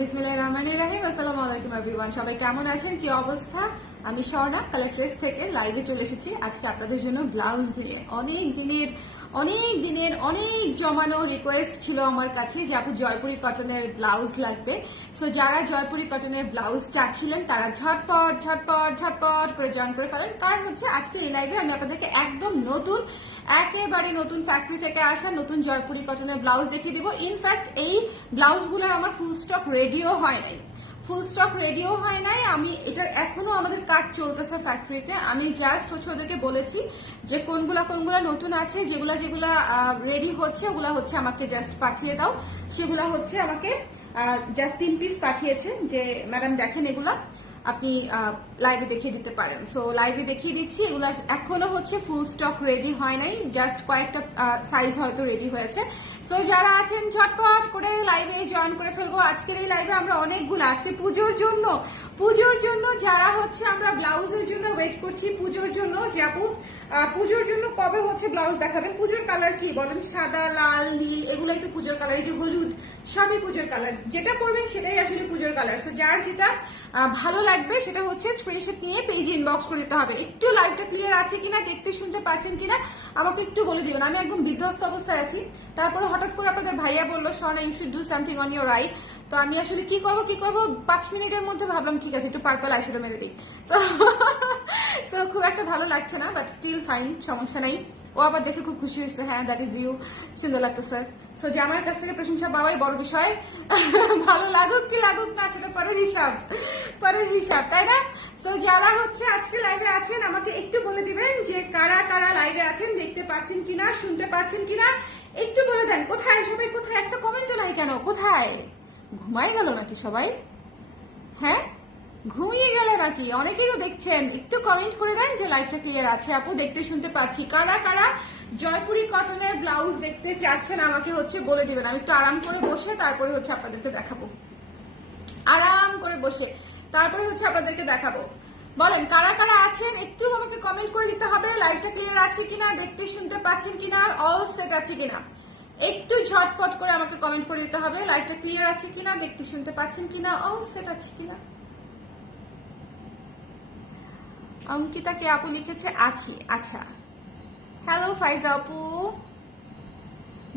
বিসমিল্লাহ রহমান রাহিম, আসসালামু আলাইকুম এভরিওয়ান সবাই কেমন আছেন? অবস্থা? আমি স্বর্ণা কালেক্ট্রেস থেকে লাইভে চলে এসেছি। আজকে আপনাদের জন্য ব্লাউজ অনেক দিনের অনেক দিনের, অনেক জমানো রিকোয়েস্ট ছিল আমার কাছে জয়পুরি কটনের ব্লাউজ লাগবে। সো যারা জয়পুরি কটনের ব্লাউজ চাচ্ছিলেন, তারা ঝটপট ঝটপট ঝটপট করে জয়েন করে ফেলেন। কারণ হচ্ছে, আজকে এই লাইভে আমি আপনাদেরকে একদম নতুন একেবারে নতুন ফ্যাক্টরি থেকে আসা, নতুন জয়পুরি কটনের ব্লাউজ দেখিয়ে দিব। ইনফ্যাক্ট এই ব্লাউজগুলোর আমার ফুল স্টক রেডিও হয় নাই। ফুল স্টক রেডিও হয় নাই। আমি, এটার এখনও আমাদের কাজ চলতেছে ফ্যাক্টরিতে আমি জাস্ট হচ্ছে ওদেরকে বলেছি যে, কোনগুলা কোনগুলা নতুন আছে, যেগুলা যেগুলা রেডি হচ্ছে, ওগুলা হচ্ছে আমাকে জাস্ট পাঠিয়ে দাও। সেগুলা হচ্ছে আমাকে জাস্ট তিন পিস পাঠিয়েছে যে ম্যাডাম দেখেন এগুলা। আপনি লাইভে দেখিয়ে দিতে পারেন। সো লাইভে দেখিয়ে দিচ্ছি, এগুলো এখনও হচ্ছে ফুল স্টক রেডি হয় নাই জাস্ট কয়েকটা সাইজ হয়তো রেডি হয়েছে। সো যারা আছেন ঝটপট করে লাইভে জয়েন করে ফেলব। আজকের এই লাইভে আমরা অনেকগুলো, আজকে পুজোর জন্য পুজোর জন্য যারা হচ্ছে আমরা ব্লাউজের জন্য ওয়েট করছি, পুজোর জন্য যে আপু পুজোর জন্য কবে হচ্ছে ব্লাউজ দেখাবেন? পুজোর কালার কি? বলেন সাদা, লাল, নীল, এগুলাই তো পুজোর কালার এই যে হলুদ, সবই পুজোর কালার যেটা পরবেন সেটাই আসলে পুজোর কালার সো যার যেটা ভালো লাগবে সেটা হচ্ছে স্ক্রিনশট নিয়ে পেজ ইনবক্স করে দিতে হবে। একটু লাইভটা ক্লিয়ার আছে কিনা, দেখতে শুনতে পাচ্ছেন কিনা, আমাকে একটু বলে দিবেন আমি একদম বিধ্বস্ত অবস্থায় আছি। তারপরে হঠাৎ করে আপনাদের ভাইয়া বলল Swarna you should do something on your right তো আমি আসলে কি করব কি করব? পাঁচ মিনিটের মধ্যে ভাবলাম, ঠিক আছে, একটু পার্পল আইশ্যাডো মেরে দিই। সো খুব একটা ভালো লাগছে না বাট স্টিল ফাইন সমস্যা নাই। ও আবার দেখে খুব খুশি হয়েছে হ্যাঁ দ্যাট ইজ ইউ সুন্দর লাগতেছে। সো যে আমার কাছ থেকে প্রশংসা পাওয়াই বড় বিষয়। ভালো লাগুক কি লাগুক না, সেটা পরের হিসাব পরের হিসাব, তাই না? সো যারা হচ্ছে আজকে লাইভে আছেন, আমাকে একটু বলে দিবেন যে কারা কারা লাইভে আছেন, দেখতে পাচ্ছেন কিনা, শুনতে পাচ্ছেন কিনা একটু বলে দেন, কোথায়? সবাই কোথায়? একটা কমেন্টও নাই কেন? কোথায়? ঘুমায় গেল নাকি সবাই? হ্যাঁ? ঘুমিয়ে গেল নাকি? অনেকেই তো দেখছেন, একটু কমেন্ট করে দেন যে লাইভটা ক্লিয়ার আছে। আপু, দেখতে শুনতে পাচ্ছি। কারা কারা জয়পুরি কটনের ব্লাউজ দেখতে চাচ্ছেন, আমাকে হচ্ছে বলে দিবেন। আমি একটু আরাম করে বসে, তারপরে হচ্ছে আপনাদেরকে দেখাবো। আরাম করে বসে, তারপরে হচ্ছে আপনাদেরকে দেখাবো। বলেন, কারা কারা আছেন? একটু আমাকে কমেন্ট করে দিতে হবে লাইভটা ক্লিয়ার আছে কিনা, দেখতে শুনতে পাচ্ছেন কিনা অল সেট আছে কিনা। একটু ঝটপট করে আমাকে কমেন্ট করে দিতে হবে লাইভটা ক্লিয়ার আছে কিনা, দেখতে শুনতে পাচ্ছেন কিনা অল সেট আছে কিনা। অঙ্কিতা, কে আপু লিখেছে, আছি আচ্ছা। হ্যালো ফাইজা আপু।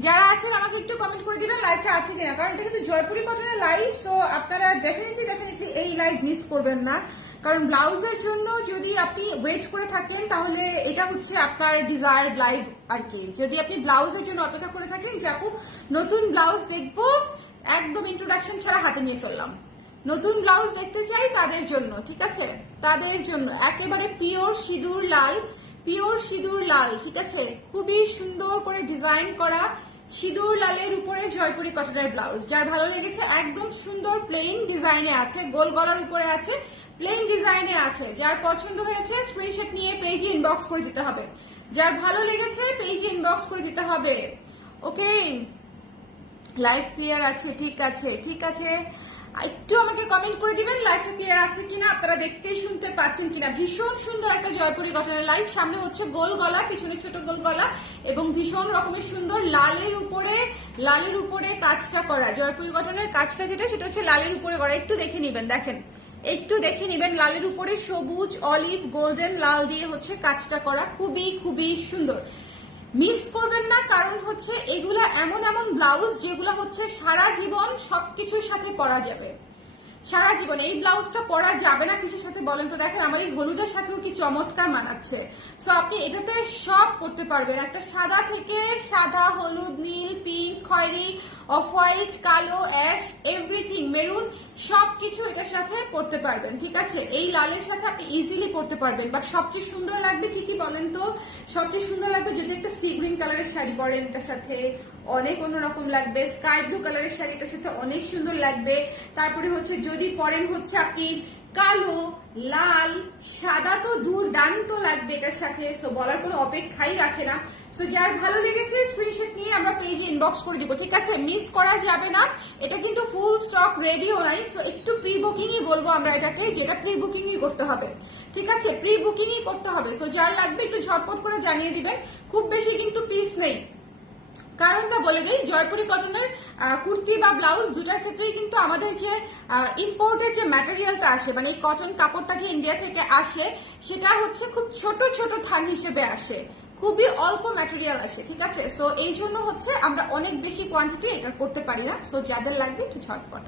যারা আছেন, আমাকে একটু কমেন্ট করে দিবেন লাইভটা আছে কিনা। কারণ এটা কিন্তু জয়পুরি কটনের লাইভ সো আপনারা ডেফিনেটলি ডেফিনেটলি এই লাইভ মিস করবেন না। কারণ ব্লাউজের জন্য যদি আপনি ওয়েট করে থাকেন, তাহলে এটা হচ্ছে আপনার ডিজায়ার্ড লাইফ আর কি। যদি আপনি ব্লাউজের জন্য অপেক্ষা করে থাকেন যে আপু, নতুন ব্লাউজ দেখব, একদম ইন্ট্রোডাকশন ছাড়া হাতে নিয়ে ফেললাম। নতুন ব্লাউজ দেখতে চাই তাদের জন্য, ঠিক আছে? তাদের জন্য। একেবারে পিওর সিঁদুর লাল পিওর সিঁদুর লাল, ঠিক আছে? খুবই সুন্দর করে ডিজাইন করা সিঁদুর লালের উপরে জয়পুরি কটনের ব্লাউজ। যার ভালো লেগেছে, একদম সুন্দর প্লেন ডিজাইনে আছে, গোল গলার উপরে আছে। প্লেন ডিজাইনে আছে। যার পছন্দ হয়েছে স্ক্রিনশট নিয়ে পেজে ইনবক্স করে দিতে হবে। যার ভালো লেগেছে পেজে ইনবক্স করে দিতে হবে। ওকে লাইভ ক্লিয়ার আছে, ঠিক আছে ঠিক আছে। একটু আমাকে কমেন্ট করে দিবেন লাইভটা ক্লিয়ার আছে কিনা? আপনারা দেখতে শুনতে পাচ্ছেন কিনা? ভীষণ সুন্দর একটা জয়পুরি গঠনের লাইভ সামনে হচ্ছে গোল গলা, পিছনে ছোট গোল গলা এবং ভীষণ রকমের সুন্দর লালের উপরে লালের উপরে কাজটা করা। জয়পুরি গঠনের কাজটা যেটা, সেটা হচ্ছে লালের উপরে করা। একটু দেখে নিবেন, দেখেন। একটু দেখে নেবেন, লালের উপরে সবুজ, অলিভ, গোল্ডেন, লাল দিয়ে হচ্ছে কাজটা করা। খুবই খুবই সুন্দর। মিস করবেন না, কারণ হচ্ছে এগুলা এমন এমন ব্লাউজ যেগুলো হচ্ছে সারা জীবন সবকিছুর সাথে পরা যাবে। সারা জীবন এই ব্লাউজটা পরা যাবে না কিসের সাথে বলেন তো? দেখেন, আমার এই হলুদের সাথেও কি চমৎকার মানাচ্ছে। সো আপনি এটাতে সব করতে পারবেন। একটা সাদা থেকে সাদা, হলুদ, নীল পিঙ্ক খয়েরি অফ হোয়াইট কালো অ্যাশ এভরিথিং মেরুন সব কিছু এটার সাথে পরতে পারবেন, ঠিক আছে? এই লালের সাথে আপনি ইজিলি পরতে পারবেন। বাট সবচেয়ে সুন্দর লাগবে কি কি বলেন তো? সবচেয়ে সুন্দর লাগবে যদি একটা সি গ্রিন কালারের শাড়ি পরেন এটার সাথে অনেক অন্যরকম লাগবে। স্কাই ব্লু কালারের শাড়ি এটার সাথে অনেক সুন্দর লাগবে। তারপরে হচ্ছে যদি পরেন হচ্ছে আপনি কালো, লাল, সাদা তো দুর্দান্ত লাগবে এটার সাথে। সো বলার কোনো অপেক্ষাই রাখে না। সো যার ভালো লেগেছে স্ক্রিনশট নিয়ে আমরা পেজে ইনবক্স করে দিব। ঠিক আছে? মিস করা যাবে না। এটা কিন্তু ফুল স্টক রেডিও নাই। সো একটু প্রি বুকিংই বলব আমরা এটাকে, যেটা প্রি বুকিংই করতে হবে। ঠিক আছে? প্রি বুকিংই করতে হবে। সো যার লাগবে একটু ঝটপট করে জানিয়ে দিবেন। খুব বেশি কিন্তু পিস নেই। কারণটা বলে দিই, জয়পুরি কটনের কুর্তি বা ব্লাউজ দুটার ক্ষেত্রেই কিন্তু আমাদের যে ইম্পোর্টেড যে ম্যাটেরিয়ালটা আসে মানে এই কটন কাপড়টা যে ইন্ডিয়া থেকে আসে, সেটা হচ্ছে খুব ছোট ছোট থান হিসেবে আসে। খুবই অল্প ম্যাটেরিয়াল আসে, ঠিক আছে? সো এই জন্য হচ্ছে আমরা অনেক বেশি কোয়ান্টিটি এটা করতে পারি না। সো যাদের লাগবে একটু ঝটপট।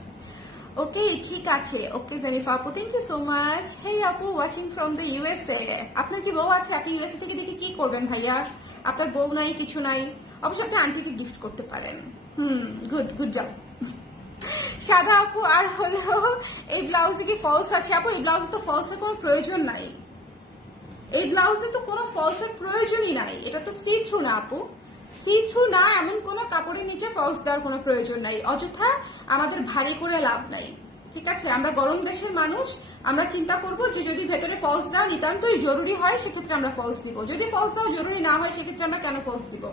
ওকে ঠিক আছে। ওকে জানিফা আপু thank you so much hey আপু ওয়াচিং ফ্রম দ্য ইউএসএ আপনার কি বউ আছে? আপনি ইউএসএ থেকে দেখে কি করবেন ভাইয়া? আপনার বউ নাই, কিছু নাই? অবশ্য আপনি আন্টিকে গিফট করতে পারেন। হুম গুড গুড জব সাদা আপু আর হলো এই ব্লাউজে কি ফলস আছে? আপু এই ব্লাউজে তো ফলসের কোনো প্রয়োজন নাই। এই ব্লাউজে তো কোনো ফলসের প্রয়োজনই নাই। এটা তো সি থ্রু না আপু। সি থ্রু না এমন কোনো কাপড়ের নিচে ফলস দেওয়ার কোনো প্রয়োজন নাই। অযথা আমাদের ভারী করে লাভ নাই। ঠিক আছে আমরা গরম দেশের মানুষ আমরা চিন্তা করব যে যদি ভেতরে ফলস দেওয়া নিতান্তই জরুরি হয় সেক্ষেত্রে আমরা ফলস দিব যদি ফলস দেওয়া জরুরি না হয় সেক্ষেত্রে আমরা কেন ফলস দিব?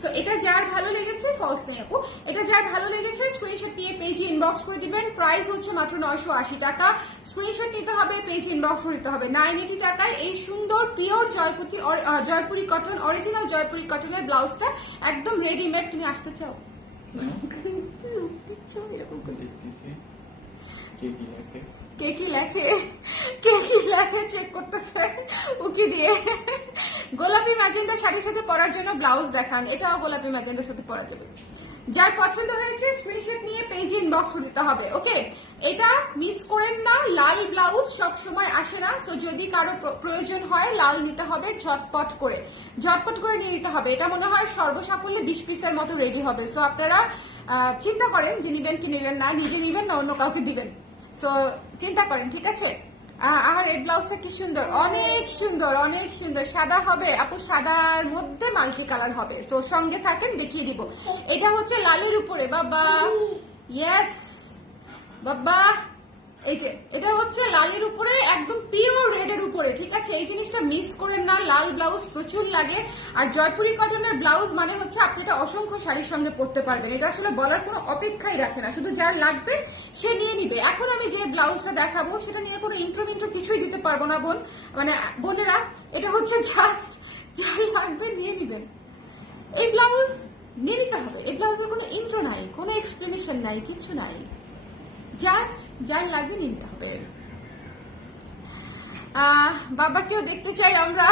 সো এটা যার ভালো লেগেছে ফলস নেই আপু। এটা যার ভালো লেগেছে স্ক্রিনশট নিয়ে পেজে ইনবক্স করে দিবেন। প্রাইস হচ্ছে মাত্র নয়শো আশি টাকা। স্ক্রিনশট নিতে হবে পেজে ইনবক্স করে দিতে হবে। নাইন এইটি টাকায় এই সুন্দর pure Jaipuri Jaipuri cotton original Jaipuri কটনের ব্লাউজটা একদম রেডিমেড তুমি আসতে চাও এরকম করে। দেখতেছি। কে কি লেখে? কে কি লেখে? কে কি লেখে? চেক করতেছে উকি দিয়ে। গোলাপি ম্যাজেন্ডা শাড়ির সাথে পরার জন্য ব্লাউজ দেখান। এটাও গোলাপি ম্যাজেন্ডার সাথে পরা যাবে। যার পছন্দ হয়েছে স্ক্রিনশট নিয়ে পেজে ইনবক্স দিতে হবে ওকে এটা মিস করেন না, লাল ব্লাউজ সব সময় আসে না সো যদি কারও প্রয়োজন হয়, লাল নিতে হবে, ঝটপট করে। ঝটপট করে নিয়ে নিতে হবে। এটা মনে হয় সর্বসাকুল্যে বিশ পিসের মতো রেডি হবে। সো আপনারা চিন্তা করেন যে নিবেন কি নিবেন না, নিজে নিবেন না, অন্য কাউকে দিবেন। সো চিন্তা করেন, ঠিক আছে? আর এই ব্লাউজটা কি সুন্দর? অনেক সুন্দর অনেক সুন্দর। সাদা হবে, আপু, সাদার মধ্যে মাল্টি কালার হবে। সো সঙ্গে থাকেন, দেখিয়ে দিব। এটা হচ্ছে লালের উপরে, বাবা। ইয়েস বাবা! এই যে, এটা হচ্ছে লালের উপরে, একদম পিওর রেডের উপরে, ঠিক আছে? এই জিনিসটা মিস করেন না, লাল ব্লাউজ প্রচুর লাগে। আর জয়পুরি কটনের ব্লাউজ মানে হচ্ছে আপনি এটা অসংখ্য শাড়ির সঙ্গে পরতে পারবেন। এটা আসলে বলার কোনো অপেক্ষাই রাখে না। শুধু যার লাগবে, সে নিয়ে নিবে। এখন আমি যে ব্লাউজটা দেখাবো, সেটা নিয়ে কোনো ইন্ট্রো মিন্ট্রো কিছুই দিতে পারব না, বোন। মানে বোনেরা, এটা হচ্ছে জাস্ট যার লাগবে নিয়ে নিবেন। এই ব্লাউজ নিয়ে নিতে হবে। এই ব্লাউজের কোনো ইন্ট্রো নাই, কোনো এক্সপ্লেনেশন নাই, কিছু নাই। জাস্ট যার লাগবে নিতে হবে। বাবাকেও দেখতে চাই আমরা।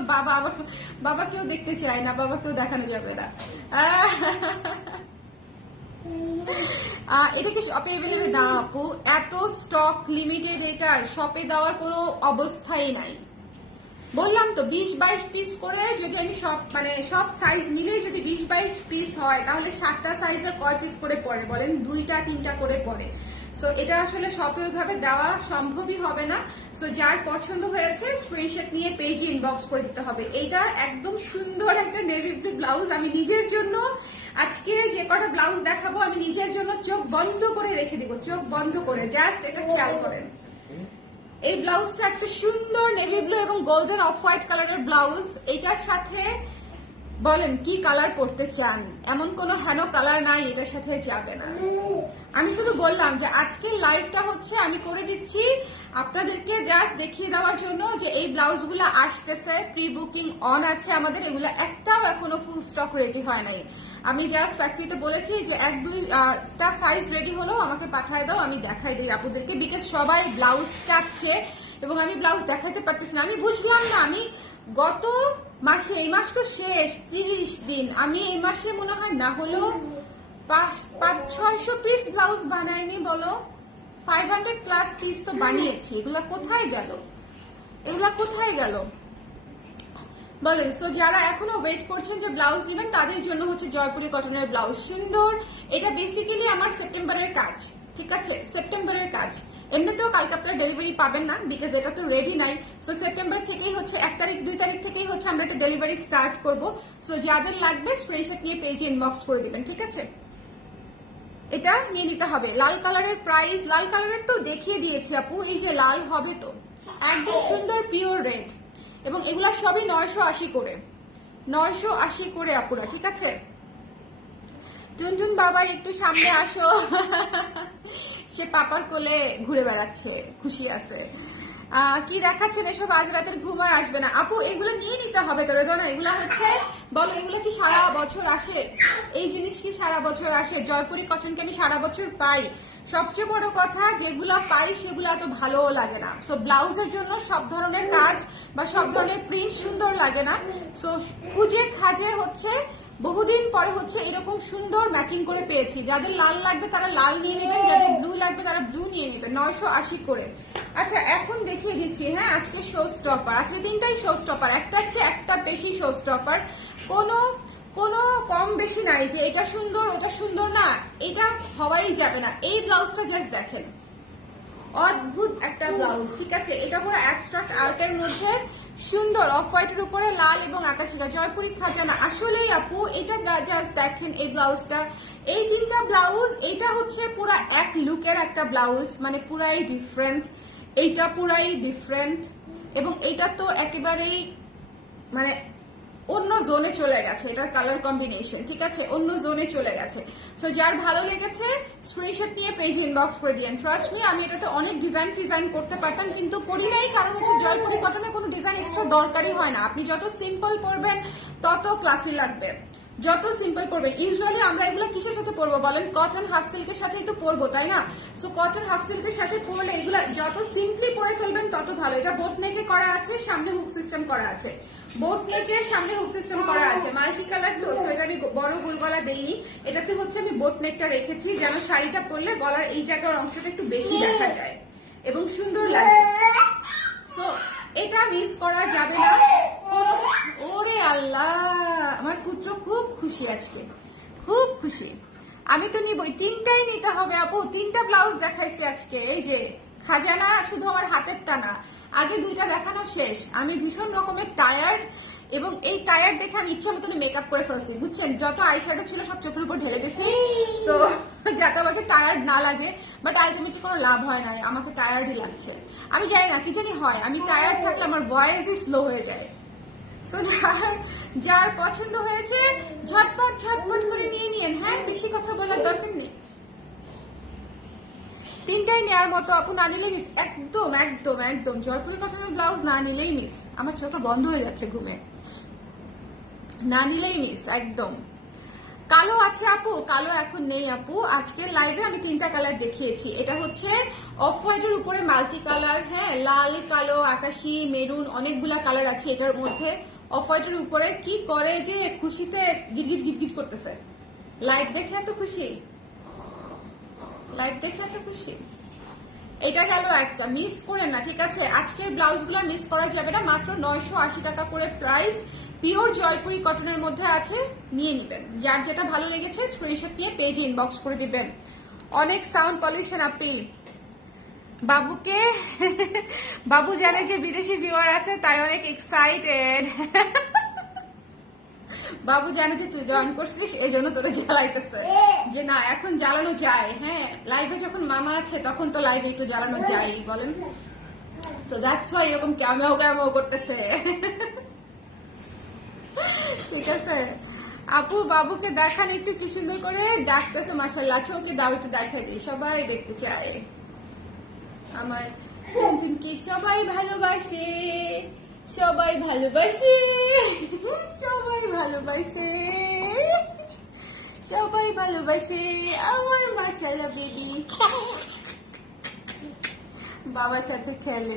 বাবা আবার বাবাকেও দেখতে চাই না বাবাকেও দেখানো যাবে না। আহ, আহ, এটা কি শপে অ্যাভেলেবেল না আপু এত স্টক লিমিটেড এটার। শপে দেওয়ার কোনো অবস্থাই নাই। বললাম তো বিশ বাইশ পিস করে যদি আমি সব মানে সব সাইজ মিলে যদি বিশ বাইশ পিস হয়, তাহলে সাতটা সাইজে কয় পিস করে পড়ে বলেন? দুইটা, তিনটা করে পড়ে। সো এটা আসলে শপে ওইভাবে দেওয়া সম্ভবই হবে না। সো যার পছন্দ হয়েছে স্ক্রিনশট নিয়ে পেজে ইনবক্স করে দিতে হবে। এইটা একদম সুন্দর একটা নেভি ব্লাউজ আমি নিজের জন্য আজকে যে কটা ব্লাউজ দেখাবো, আমি নিজের জন্য চোখ বন্ধ করে রেখে দিব। চোখ বন্ধ করে জাস্ট এটা খেয়াল করেন। এই ব্লাউজটা একটা সুন্দর নেভি ব্লু এবং গোল্ডেন অফ হোয়াইট কালারের ব্লাউজ। এটার সাথে বলেন কি কালার পরতে চান? এমন কোনো হেন কালার নাই, এটার সাথে যাবে না। আমি শুধু বললাম যে আজকের লাইভটা হচ্ছে আমি করে দিচ্ছি আপনাদেরকে জাস্ট দেখিয়ে দেওয়ার জন্য যে এই ব্লাউজগুলো আসতেছে প্রি বুকিং অন আছে আমাদের, এগুলো একটাও এখনও ফুল স্টক রেডি হয় নাই। আমি জাস্ট ফ্যাক্টরিতে বলেছি যে এক দুইটা সাইজ রেডি হলো আমাকে পাঠায় দাও, আমি দেখাই দিই আপুদেরকে বিকজ সবাই ব্লাউজ চাচ্ছে এবং আমি ব্লাউজ দেখাতে পারতেছি না। আমি বুঝলাম না, আমি গত মাসে, এই মাস তো শেষ, তিরিশ দিন, আমি এই মাসে মনে হয় না হলেও পাঁচ ছয়শো পিস ব্লাউজ বানাইনি বলো। ফাইভ হান্ড্রেড প্লাস পিস তো বানিয়েছি, এগুলা কোথায় গেল? এগুলা কোথায় গেল? বলেন সো যারা এখনও ওয়েট করছেন যে ব্লাউজ দিবেন তাদের জন্য হচ্ছে জয়পুরি কটনের ব্লাউজ সুন্দর। এটা বেসিক্যালি আমার সেপ্টেম্বরের কাজ, ঠিক আছে? সেপ্টেম্বরের কাজ। এমনিতেও কালকে আপনারা ডেলিভারি পাবেন না বিকজ এটা তো রেডি নাই। সো সেপ্টেম্বর থেকেই হচ্ছে, এক তারিখ, দুই তারিখ থেকেই হচ্ছে আমরা এটা ডেলিভারি স্টার্ট করব। সো যাদের লাগবে স্ক্রিনশট নিয়ে পেজে ইনবক্স করে দিবেন, ঠিক আছে? এটা নিয়ে নিতে হবে। লাল কালারের প্রাইস লাল কালারের তো দেখিয়ে দিয়েছি আপু, এই যে লাল হবে তো। একদম সুন্দর পিওর রেড এবং এগুলা সবই নয়শো আশি করে। নয়শো আশি করে আপুরা, ঠিক আছে? টুনটুন বাবা একটু সামনে আসো। সে পাপার কোলে ঘুরে বেড়াচ্ছে, খুশি আছে। কি দেখাচ্ছেন এসব? আজ রাতের ঘুম আর আসবে না। আপু, এগুলো নিয়ে নিতে হবে তোরে না এগুলো হচ্ছে, বলো, এগুলো কি সারা বছর আসে? এই জিনিস কি সারা বছর আসে? জয়পুরি কটনকে আমি সারা বছর পাই। সবচেয়ে বড় কথা, যেগুলো পাই সেগুলো এত ভালোও লাগে না। সো ব্লাউজের জন্য সব ধরনের কাজ বা সব ধরনের প্রিন্ট সুন্দর লাগে না। সো খুঁজে খাজে হচ্ছে, বহুদিন পরে হচ্ছে এরকম সুন্দর ম্যাচিং করে পেয়েছি। যাদের লাল লাগবে তারা লাল নিয়ে নেবেন, যাদের ব্লু লাগবে তারা ব্লু নিয়ে নেবেন, নয়শো আশি করে। আচ্ছা এখন দেখিয়ে দিচ্ছি হ্যাঁ আজকে শো স্টপার আজকে তিনটাই শো স্টপার একটা হচ্ছে একটা বেশি শো স্টপার কোনো কোনো কম বেশি নাই যে এটা সুন্দর, ওটা সুন্দর না, এটা হওয়াই যাবে না। এই ব্লাউজটা জাস্ট দেখেন। অদ্ভুত একটা ব্লাউজ, ঠিক আছে? এটা পুরো অ্যাবস্ট্রাক্ট আর্টের মধ্যে, সুন্দর অফ হোয়াইটের উপরে, লাল এবং আকাশিকা জয়পুরি খাজানা। আসলেই আপু, এটা জাস্ট দেখেন এই ব্লাউজটা। এই তিনটা ব্লাউজ, এটা হচ্ছে পুরো এক লুকের একটা ব্লাউজ মানে পুরাই ডিফারেন্ট এইটা পুরাই ডিফারেন্ট এবং এটা তো একেবারেই মানে অন্য জোনে চলে গেছে, এটার কালার কম্বিনেশন ঠিক আছে? অন্য জোনে চলে গেছে। সো যার ভালো লেগেছে স্ক্রিনশট নিয়ে পেজ ইনবক্স করে দিয়েন। ট্রাস্ট মি আমি এটাতে অনেক ডিজাইন ফিজাইন করতে পারতাম, কিন্তু করি নাই, কারণ হচ্ছে জয়পুরি কটনে কোনো ডিজাইন এক্সট্রা দরকারই হয় না। আপনি যত সিম্পল পরবেন, তত ক্লাসি লাগবে। যত সিম্পল পরবেন। ইউজুয়ালি আমরা এগুলো কিসের সাথে পরবো বলেন? কটন হাফ সিল্কের সাথেই তো পরবো, তাই না? সো কটন হাফ সিল্কের সাথে পরলে এগুলো, যত সিম্পলি পরে ফেলবেন, তত ভালো। এটা বোট নেকে করা আছে, সামনে হুক সিস্টেম করা আছে। বোট নেকের সামনে হুক সিস্টেম করা আছে। মাল্টি কালার তো আমি বড় গোল গলা দেইনি। এটাতে হচ্ছে আমি বোট নেকটা রেখেছি, যেন শাড়িটা পরলে গলার এই জায়গার অংশটা একটু বেশি দেখা যায় এবং সুন্দর লাগে। সো এটা মিস করা যাবে না। ওরে আল্লাহ! আমার পুত্র খুব খুশি আজকে। খুব খুশি। আমি তো নিবই। তিনটাই নিতে হবে আপু। তিনটা ব্লাউজ দেখাইছি আজকে। এই যে, খাজানা শুধু আমার হাতের টানা আগে দুইটা দেখানো শেষ। আমি ভীষণ রকমের টায়ার্ড এবং এই টায়ার দেখে আমি ইচ্ছা মতন মেকআপ করে ফেলছি, বুঝছেন? যত আইশ্যাডো ছিল সব চোখের উপর ঢেলে দিছি তো যাতে আমাকে টায়ার্ড না লাগে বাট আলটিমেটলি কোনো লাভ হয় না আমাকে টায়ার্ডই লাগছে। আমি জানি না, কি জানি হয়, আমি টায়ার্ড থাকলে আমার ভয়েসই স্লো হয়ে যায়। সো যার যার পছন্দ হয়েছে, ঝটপট ঝটপট করে নিয়ে নিয়েন। হ্যাঁ বেশি কথা বলার দরকার নেই। তিনটাই নেওয়ার মতো আপু না নিলেই মিস একদম একদম একদম। জয়পুরি কটনের ব্লাউজ না নিলেই মিস আমার চোখটা বন্ধ হয়ে যাচ্ছে ঘুমে। না নিলেই মিস একদম। কালো আছে আপু, কালো এখন নেই আপু। আজকের লাইভে আমি তিনটা কালার দেখিয়েছি। এটা হচ্ছে অফ হোয়াইটের উপরে মাল্টি কালার হ্যাঁ লাল, কালো, আকাশি মেরুন অনেকগুলা কালার আছে এটার মধ্যে। অফ হোয়াইটের উপরে কি করে যে খুশিতে গিটগিট গিটগিট করতেছে। লাইট দেখে এত খুশি? লাইট দেখে এত খুশি? এটা গেল একটা মিস করে না, ঠিক আছে? আজকের ব্লাউজগুলো মিস করা যাবে না, মাত্র নয়শো আশি টাকা করে প্রাইস পিওর জয়পুরি কটনের মধ্যে আছে, নিয়ে নেবেন। যার যেটা ভালো লেগেছে স্ক্রিনশট নিয়ে পেজে ইনবক্স করে দিবেন। অনেক সাউন্ড পলিউশন আপনি। বাবুকে, বাবু জানে যে বিদেশি ভিউয়ার আছে, তাই অনেক এক্সাইটেড বাবু জানে যে তুই জয়েন করছিস এই জন্য তোরা জ্বালাইতেছে। যে না এখন জ্বালানো যায় হ্যাঁ লাইভে যখন মামা আছে তখন তো লাইভে একটু জ্বালানো যায় বলেন। সো দ্যাটস ওয়াই এরকম ক্যামেও ক্যামেও করতেছে। ঠিক আছে? আপু বাবুকে দেখান একটু কি সুন্দর করে। ডাকতেছে মাসাল্লাহ ওকে দাও একটু দেখাই দিই। সবাই দেখতে চায়। আমার টুনটুনকে সবাই ভালোবাসে। সবাই ভালোবাসে। সবাই ভালোবাসে। সবাই ভালোবাসে আমার মাসালা বেবি। বাবার সাথে খেলে।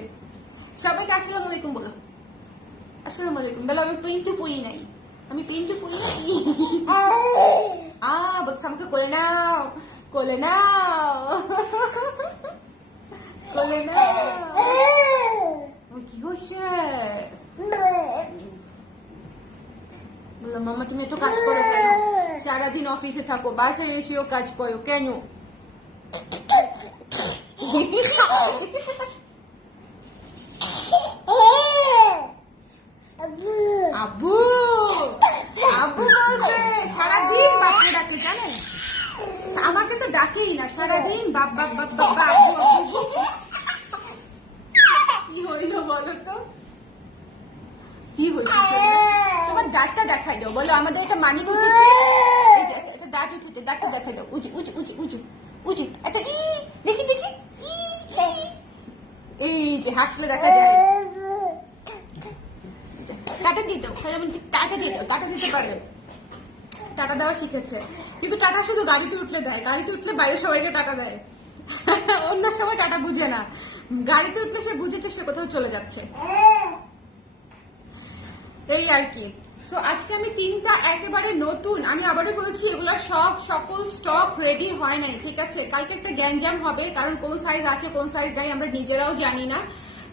সবাইকে আসসালামু আলাইকুম বলো। আসসালামু আলাইকুম। বলো, আমি পেন্টু পরি নাই। আমি পেন্টু পরি নাই। আ, বলছে আমাকে কোলে নাও কোলে নাও। কোলে নাও। কি বলল মামা তুমি একটু কাজ করো সারাদিন অফিসে থাকো বাসায় এসেও কাজ করো কেন আব্বু বলছে সারাদিন বাপকে ডাকে জানেন আমাকে তো ডাকেই না সারাদিন বাপ বাপ বাপ বাপ কি হইল বলো তো? কি হয়েছে তোমার দাঁতটা দেখাই দাও, বলো আমাদের মানি দাঁত উঠেছে, দাঁতটা দেখাই দাও। উঁচু উঁচু উঁচু উঁচু উঁচু। ই, দেখি দেখি। এই যে, হাসলে দেখা যায়। টাটা দিতে পারে টাটা দেওয়া শিখেছে। কিন্তু টাটা শুধু গাড়িতে উঠলে দেয়, গাড়িতে উঠলে বাইরে সবাইকে টাটা দেয়। অন্য সময় টাটা বুঝে না। গাড়িতে উঠলে সে বুঝে সে কোথাও চলে যাচ্ছে। এই আর কি। সো আজকে আমি তিনটা একেবারে নতুন, আমি আবারও বলছি, এগুলোর সব সকল স্টক রেডি হয় নাই, ঠিক আছে? কালকে একটা গ্যাঞ্জাম হবে, কারণ কোন সাইজ আছে, কোন সাইজ নাই, আমরা নিজেরাও জানি না।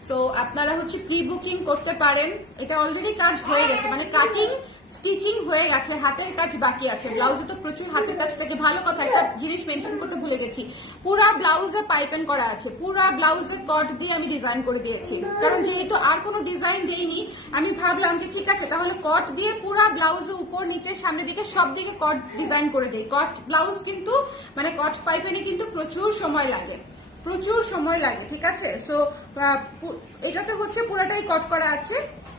সো আপনারা হচ্ছে প্রি বুকিং করতে পারেন, এটা অলরেডি কাজ হয়ে গেছে মানে কাটিং স্টিচিং হয়ে গেছে, হাতের কাজ বাকি আছে। ব্লাউজে তো প্রচুর হাতের কাজ থেকে। ভালো কথা, একটা জিনিস মেনশন করতে ভুলে গেছি। পুরা ব্লাউজে পাইপেন করা আছে। পুরা ব্লাউজে কট দিয়ে আমি ডিজাইন করে দিয়েছি। কারণ যেহেতু আর কোনো ডিজাইন দেইনি, আমি ভাবলাম যে ঠিক আছে, তাহলে কট দিয়ে পুরা ব্লাউজে উপর, নিচে, সামনের দিকে, সব দিকে কট ডিজাইন করে দিই। কট ব্লাউজ কিন্তু মানে কট পাইপেনে কিন্তু প্রচুর সময় লাগে। প্রচুর সময় লাগে, ঠিক আছে? সো এটাতে হচ্ছে পুরাটাই কট করা আছে।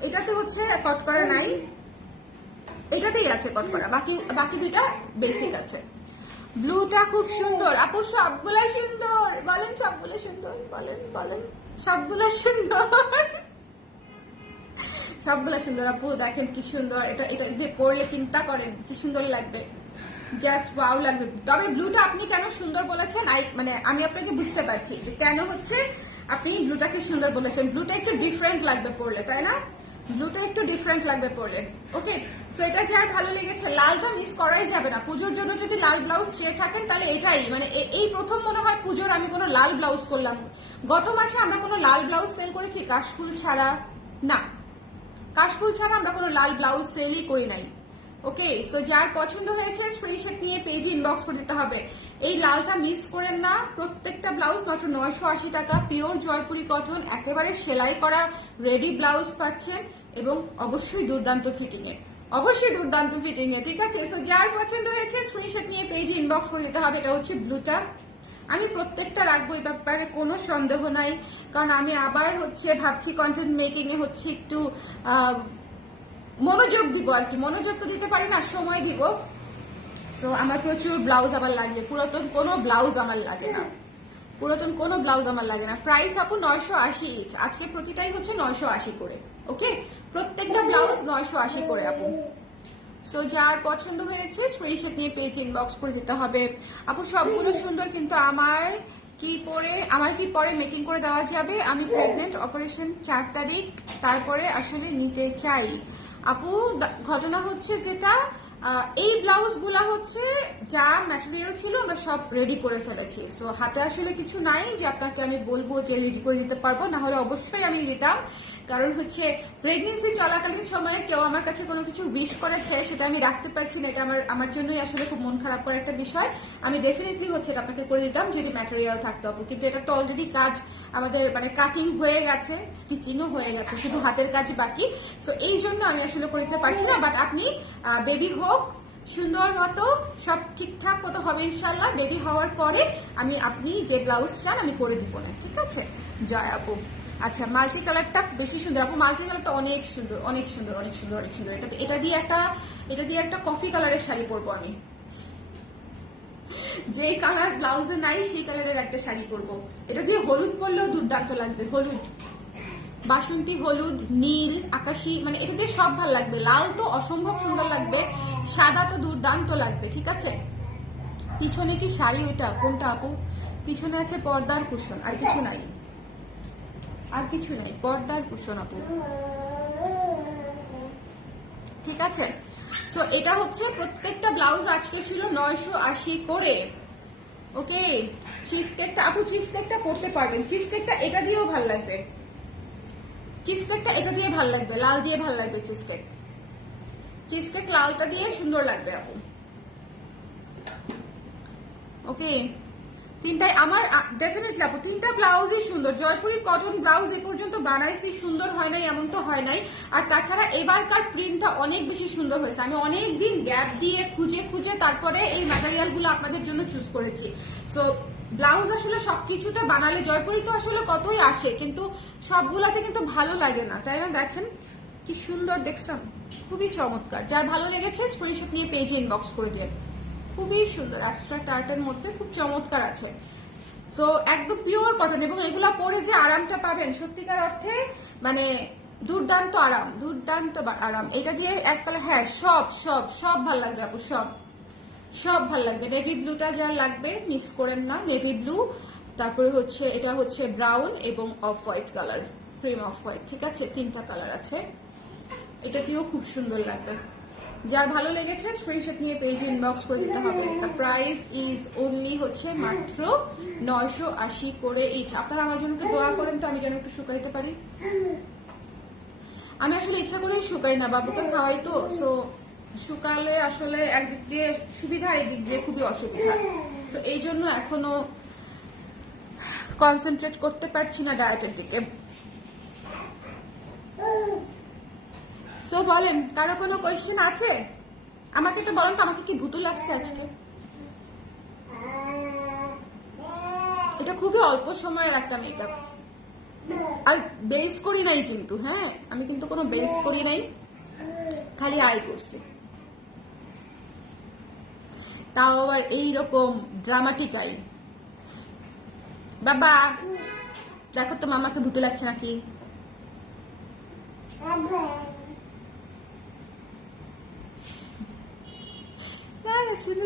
এটাতে হচ্ছে কট করা নাই। এটাতেই আছে কট করা। বাকি বাকি দুইটা বেসিক আছে। ব্লুটা খুব সুন্দর। আপু, সবগুলা সুন্দর। বলেন, সবগুলো সুন্দর। বলেন বলেন। সবগুলো সুন্দর। সবগুলো সুন্দর। আপু, দেখেন কি সুন্দর। এটা এটা দিয়ে পরলে চিন্তা করেন, কি সুন্দর লাগবে। জাস্ট ওয়াও লাগবে। তবে ব্লুটা আপনি কেন সুন্দর বলেছেন? আই মানে আমি আপনাকে বুঝতে পারছি যে কেন হচ্ছে আপনি ব্লুটাকে সুন্দর বলেছেন? ব্লুটা একটু ডিফারেন্ট লাগবে পরলে তাই না? ব্লুটা একটু ডিফারেন্ট লাগবে পরলে। ওকে সো এটা যার ভালো লেগেছে লালটা মিস করাই যাবে না। পুজোর জন্য যদি লাল ব্লাউজ চেয়ে থাকেন, তাহলে এটাই। মানে এই প্রথম মনে হয় পুজোর আমি কোনো লাল ব্লাউজ করলাম। গত মাসে আমরা কোনো লাল ব্লাউজ সেল করেছি? কাশফুল ছাড়া না। কাশফুল ছাড়া আমরা কোনো লাল ব্লাউজ সেলই করি নাই। ওকে সো যার পছন্দ হয়েছে স্ক্রিনশট নিয়ে পেজে ইনবক্স করে দিতে হবে। এই লালটা মিস করেন না। প্রত্যেকটা ব্লাউজ মাত্র নয়শো আশি টাকা। পিওর জয়পুরি কটন একেবারে সেলাই করা রেডি ব্লাউজ পাচ্ছেন। এবং অবশ্যই দুর্দান্ত ফিটিং এ অবশ্যই দুর্দান্ত ফিটিং এ ঠিক আছে? সো যার পছন্দ হয়েছে স্ক্রিনশট নিয়ে পেজে ইনবক্স করে দিতে হবে, এটা হচ্ছে ব্লুটা আমি প্রত্যেকটা রাখব, এই ব্যাপারে কোনো সন্দেহ নাই। কারণ আমি আবার হচ্ছে ভাবছি কন্টেন্ট মেকিং এ হচ্ছে একটু মনোযোগ দিব আর কি। মনোযোগ তো দিতে পারি না, সময় দিব। সো আমার প্রচুর ব্লাউজ আমার লাগে পুরাতন কোনো ব্লাউজ আমার লাগে না। পুরাতন কোনো ব্লাউজ আমার লাগে না। প্রাইস আপু নয়শো আশি। আজকে প্রতিটাই হচ্ছে নয়শো আশি করে। ওকে প্রত্যেকটা ব্লাউজ নয়শো আশি করে আপু। সো যার পছন্দ হয়েছে স্ক্রিনশট নিয়ে পেজ ইনবক্স করে দিতে হবে। আপু, সবগুলো সুন্দর, কিন্তু আমার কি পরে, আমার কি পরে মেকিং করে দেওয়া যাবে? আমি প্রেগনেন্ট অপারেশন চার তারিখ, তারপরে আসলে নিতে চাই। আপু ঘটনা হচ্ছে যেটা এই ব্লাউজগুলা হচ্ছে যা ম্যাটেরিয়াল ছিল, আমরা সব রেডি করে ফেলেছি। সো হাতে আসলে কিছু নাই যে আপনাকে আমি বলব যে রেডি করে দিতে পারব না হলে অবশ্যই আমি দিতাম। কারণ হচ্ছে প্রেগনেন্সি চলাকালীন সময়ে কেউ আমার কাছে কোনো কিছু উইশ করেছে, সেটা আমি রাখতে পারছি না, এটা আমার আমার জন্যই আসলে খুব মন খারাপ করার একটা বিষয়। আমি ডেফিনেটলি হচ্ছে এটা আপনাকে করে দিতাম, যদি ম্যাটেরিয়াল থাকতো আপু। কিন্তু এটা তো অলরেডি কাজ, আমাদের মানে কাটিং হয়ে গেছে স্টিচিংও হয়ে গেছে, শুধু হাতের কাজ বাকি। সো এই জন্য আমি আসলে করে দিতে পারছি না বাট আপনি বেবি হোক, সুন্দর মতো, সব ঠিকঠাক মতো হবে ইনশাল্লাহ বেবি হওয়ার পরে আমি, আপনি যে ব্লাউজ চান, আমি করে দিব না, ঠিক আছে? জয় আপু। আচ্ছা মাল্টি কালারটা বেশি সুন্দর। আপু মাল্টি কালারটা অনেক সুন্দর অনেক সুন্দর অনেক সুন্দর অনেক সুন্দর। এটা এটা দিয়ে একটা এটা দিয়ে একটা কফি কালারের শাড়ি পরবো আমি। যে কালার ব্লাউজে নাই, সেই কালারের একটা শাড়ি পরবো। এটা দিয়ে হলুদ পরলেও দুর্দান্ত লাগবে, হলুদ। বাসন্তী হলুদ, নীল, আকাশি মানে এটা দিয়ে সব ভালো লাগবে। লাল তো অসম্ভব সুন্দর লাগবে, সাদা তো দুর্দান্ত লাগবে, ঠিক আছে? পিছনে কি শাড়ি ওইটা? কোনটা, আপু? পিছনে আছে পর্দার কুশন, আর কিছু নাই। আর কিছু নাই, পর্দার কুশন আপু ঠিক আছে? সো এটা হচ্ছে প্রত্যেকটা ব্লাউজ আজকে ছিল নয়শো আশি করে। ওকে চিজ কেকটা আপু চিজ কেকটা পড়তে পারবেন। চিজ কেকটা এটা দিয়েও ভালো লাগবে। চিজ কেকটা এটা দিয়ে ভালো লাগবে, লাল দিয়ে ভালো লাগবে চিজ কেক চিজ কেক লালটা দিয়ে সুন্দর লাগবে, আপু। ওকে তিনটাই আমার ডেফিনেটলি আপু, তিনটা ব্লাউজই সুন্দর। জয়পুরি কটন ব্লাউজ এ পর্যন্ত বানাইছি, সুন্দর হয় নাই, এমন তো হয় নাই। আর তাছাড়া এবারকার প্রিন্টটা অনেক বেশি সুন্দর হয়েছে। আমি অনেক দিন গ্যাপ দিয়ে খুঁজে খুঁজে তারপরে এই ম্যাটেরিয়ালগুলো আপনাদের জন্য চুজ করেছি। সো ব্লাউজ আসলে সবকিছুতে বানালে, জয়পুরি তো আসলে কতই আসে, কিন্তু সবগুলাতে কিন্তু ভালো লাগে না। তাই না? দেখেন, কি সুন্দর দেখছেন? খুবই চমৎকার। যার ভালো লেগেছে স্ক্রিনশট নিয়ে পেজে ইনবক্স করে দিয়ে খুবই সুন্দর অ্যাবস্ট্রাক্ট আর্টের মধ্যে খুব চমৎকার আছে। সো একদম পিওর কটন এবং এগুলা পরে যে আরামটা পাবেন, সত্যিকার অর্থে মানে দুর্দান্ত আরাম দুর্দান্ত আরাম। এটা দিয়ে এক কালার হ্যাঁ সব সব সব ভালো লাগবে আপু, সব। সব ভালো লাগবে। নেভি ব্লুটা যার লাগবে মিস করেন না। নেভি ব্লু তারপরে হচ্ছে, এটা হচ্ছে ব্রাউন এবং off white colour cream off white ঠিক আছে? তিনটা কালার আছে। এটা দিয়েও খুব সুন্দর লাগবে। যার ভালো লেগেছে স্ক্রিনশট নিয়ে পেজ ইনবক্স করে দিতে হবে। প্রাইস ইজ অনলি হচ্ছে মাত্র নয়শো আশি করে ইচ আপনারা আমার জন্য একটু দোয়া করেন তো, আমি যেন একটু শুকাইতে পারি। আমি আসলে ইচ্ছা করে শুকাই না, বাবুকে খাওয়াই তো। সো শুকালে আসলে একদিক দিয়ে সুবিধা, আর একদিক দিয়ে খুবই অসুবিধা। তো এই জন্য এখনও কনসেন্ট্রেট করতে পারছি না ডায়েটের দিকে। সো বলেন, কারও কোনো কোয়েশ্চেন আছে? আমাকে তো বলেন তো আমাকে কি ভুতু লাগছে আজকে। এটা খুবই অল্প সময় একটা এটা আর বেস করি নাই কিন্তু হ্যাঁ? আমি কিন্তু কোনো বেস করি নাই, খালি আই করছি। তাও আবার এইরকম ড্রামাটিক আই বাবা, দেখো তো মামাকে ভুতে লাগছে নাকি?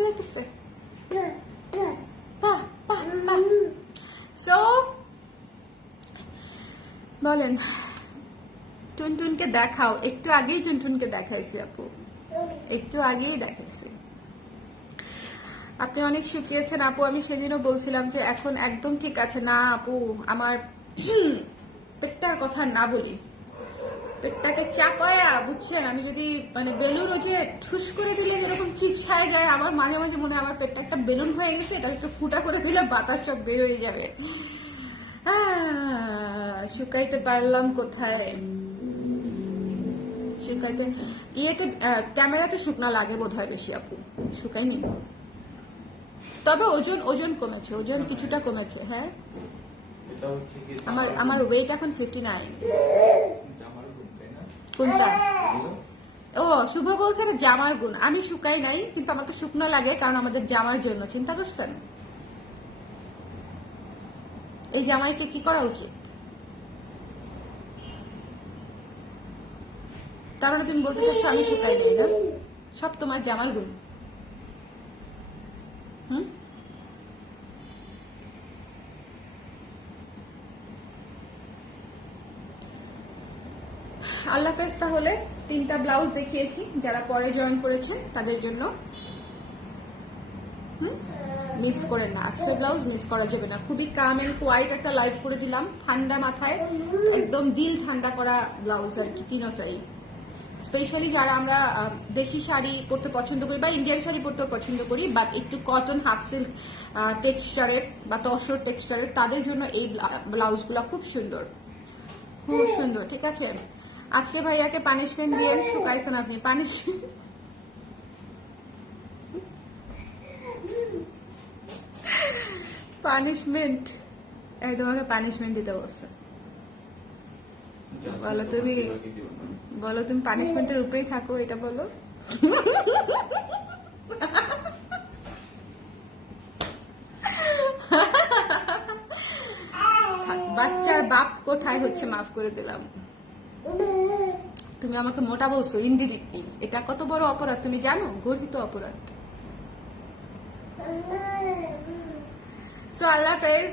লাগতেছে বাহ বাহ সো বলেন, টুনটুনকে দেখাও। একটু আগেই টুনটুনকে দেখাইছি আপু। একটু আগেই দেখাইছি। আপনি অনেক শুকিয়েছেন আপু। আমি সেদিনও বলছিলাম যে এখন একদম ঠিক আছে। না আপু, আমার পেটটার কথা না বলি। পেটটাকে চাপায়া বুঝছেন? আমি যদি মানে বেলুন ওই যে ঠুস করে দিলে যেরকম চিপসায় যায় আমার মাঝে মাঝে মনে হয় আমার পেটটা একটা বেলুন হয়ে গেছে এটা একটু ফুটা করে দিলে বাতাস সব বের হয়ে যাবে। শুকাইতে পারলাম কোথায়? শুকাইতে ইয়েতে ক্যামেরাতে শুকনা লাগে বোধ হয় বেশি আপু। শুকাইনি তবে ওজন ওজন কমেছে ওজন কিছুটা কমেছে হ্যাঁ? আমার আমার ওয়েট এখন ফিফটি নাইন? কোনটা? ও, শুভ বলছে জামার গুণ। আমি শুকাই নাই, কিন্তু আমাকে শুকনো লাগে কারণ আমাদের জামার জন্য, চিন্তা করছেন? এই জামাইকে কি করা উচিত? তার মানে তুমি বলতে চাচ্ছ আমি শুকাই নাই না? সব তোমার জামার গুণ। হুম? আল্লাহ হাফেজ, তাহলে তিনটা ব্লাউজ দেখিয়েছি, যারা পরে জয়েন করেছেন, তাদের জন্য। মিস করেন না। আজকের ব্লাউজ মিস করা যাবে না। খুবই কাম এন্ড কোয়াইট একটা লাইভ করে দিলাম। ঠান্ডা মাথায়, একদম দিল ঠান্ডা করা ব্লাউজ আর কি, তিনটাই। স্পেশালি যারা আমরা দেশি শাড়ি পরতে পছন্দ করি বা ইন্ডিয়ান শাড়ি পরতেও পছন্দ করি বাট একটু কটন হাফ সিল্ক টেক্সচারের বা তসর টেক্সচারের তাদের জন্য এই ব্লাউজগুলো খুব সুন্দর। খুব সুন্দর, ঠিক আছে? আজকে ভাইয়াকে পানিশমেন্ট দিয়ে শুকাইছেন আপনি পানিশমেন্ট পানিশমেন্ট এই তোমাকে পানিশমেন্ট দিতে বলছে। বলো তুমি। বলো তুমি পানিশমেন্টের উপরেই থাকো এটা বলো। বাচ্চার বাপ কোথায় হচ্ছে মাফ করে দিলাম। তুমি আমাকে মোটা বলছো ইন্দিরিক্তি এটা কত বড় অপরাধ, তুমি জানো? গর্হিত অপরাধ। সো আল্লাহ হাফেজ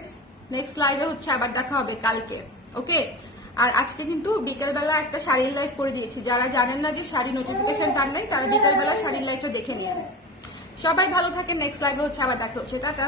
নেক্সট লাইভে হচ্ছে আবার দেখা হবে কালকে ওকে আর আজকে কিন্তু বিকেলবেলা একটা শাড়ির লাইভ করে দিয়েছি। যারা জানেন না যে শাড়ি নোটিফিকেশন পান নাই, তারা বিকেলবেলা শাড়ির লাইভটা দেখে নিন। সবাই ভালো থাকে নেক্সট লাইভে হচ্ছে আবার দেখা হচ্ছে। টাটা।